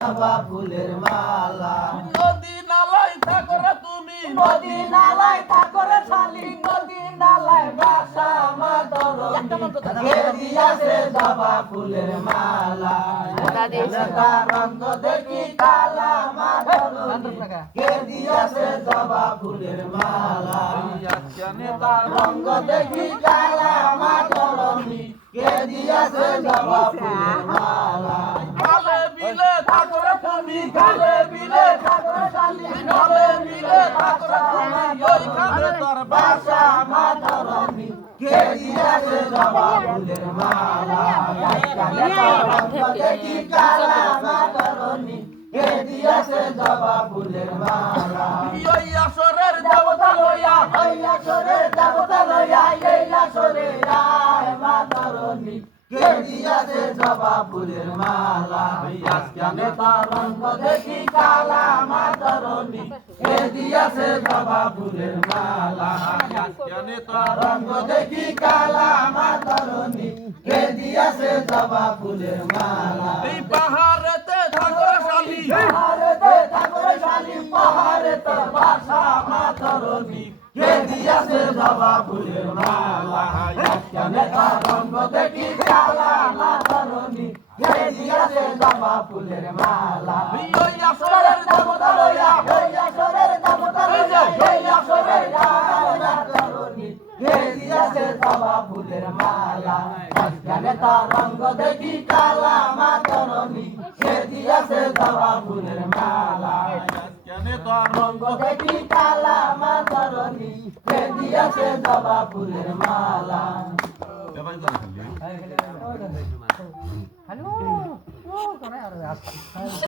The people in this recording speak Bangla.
জবা ফুলের মালা নদী নালায় থাকো রে তুমি নদী নালায় থাকো রে শালি নদী নালায় বাসা আমার ধরনী কে দিয়াছে জবা ফুলের মালা তার রঙ দেখি কালা আমার ধরনী কে দিয়াছে জবা ফুলের মালা তার রঙ দেখি কালা আমার ধরনী কে দিয়াছে জবা ফুলের মালা কালে বিলে থাকো রে তুমি কালে বিলে থাকো রে শালি কালে বিলে থাকো রে তুমি ওইখানে তোর বাসা আমার ধরনী কে দিয়াছে জবা ফুলের মালা দেখি কালা আমার ধরনী কে দিয়াছে জবা ফুলের মালা ওই আসরের দেবতা লইয়া ওই আসরে দেবতা লইয়া এই আসরে আয় মা ধরনী কে দিয়াছে জবা ফুলের মালা আজকে তার রঙ দেখি কালা মা ধরনী কে দিয়াছে জবা ফুলের মালা আজকে তোর রঙ দেখি কালা মা ধরনী কে দিয়াছে জবা ফুলের মালা এই পাহাড়েতে থাকো রে শালি পাহাড়েতে থাকো রে শালি পাহাড়েতে বাসা মা ধরনী কে দিয়াছে জবা ফুলের মালা আজকে তার রঙ দেখি কালা মা ধরনী কে দিয়াছে জবা ফুলের মালা ওই আসরের দেবতা লইয়া এই আসরের দেবতা লইয়া এই আসরে আয় মা ধরনী কে দিয়াছে জবা ফুলের মালা আজকে তার রঙ দেখি কালা মা ধরনী কে দিয়াছে জবা ফুলের মালা আজকে তোর রঙ দেখি কালা মা ধরনী কে দিয়াছে জবা ফুলের মালা রঙ হ্যালো